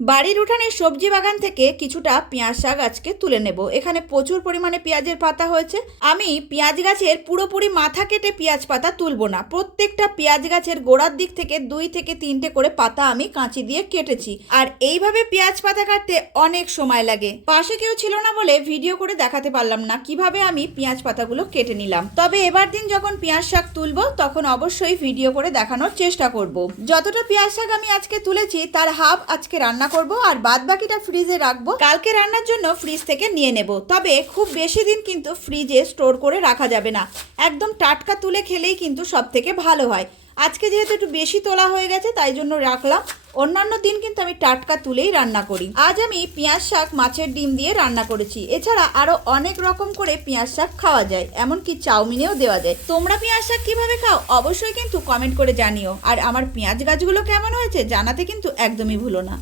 বাড়ির উঠানে সবজি বাগান থেকে কিছুটা পেঁয়াজ শাক আজকে তুলে নেব। এখানে প্রচুর পরিমাণে পেঁয়াজের পাতা হয়েছে। আমি পেঁয়াজ গাছের পুরোপুরি মাথা কেটে পেঁয়াজ পাতা তুলবো না, প্রত্যেকটা পেঁয়াজ গাছের গোড়ার দিক থেকে 2 থেকে 3টে করে পাতা আমি কাঁচি দিয়ে কেটেছি। আর এইভাবে পেঁয়াজ পাতা কাটতে অনেক সময় লাগে। পাশে কেউ ছিল না বলে ভিডিও করে দেখাতে পারলাম না কিভাবে আমি পেঁয়াজ পাতাগুলো কেটে নিলাম। তবে এবার দিন যখন পেঁয়াজ শাক তুলবো তখন অবশ্যই ভিডিও করে দেখানোর চেষ্টা করব। যতটা পেঁয়াজ শাক আমি আজকে তুলেছি তার হাফ আজকে রান্না করব আর বাদ বাকিটা ফ্রিজে রাখবো, কালকে রান্নার জন্য ফ্রিজ থেকে নিয়ে নেব। তবে খুব বেশি দিন কিন্তু ফ্রিজে স্টোর করে রাখা যাবে না, একদম টাটকা তুলে খেলেই কিন্তু সব থেকে ভালো হয়। আজকে যেহেতু একটু বেশি তোলা হয়ে গেছে তাই জন্য রাখলাম, অন্যান্য দিন কিন্তু আমি টাটকা তুলেই রান্না করি। আজ আমি পেঁয়াজ শাক মাছের ডিম দিয়ে রান্না করেছি। এছাড়া আরো অনেক রকম করে পেঁয়াজ শাক খাওয়া যায়, এমনকি চাউমিনেও দেওয়া যায়। তোমরা পেঁয়াজ শাক কিভাবে খাও অবশ্যই কিন্তু কমেন্ট করে জানিও। আর আমার পেঁয়াজ গাছগুলো কেমন হয়েছে জানাতে কিন্তু একদমই ভুলো না।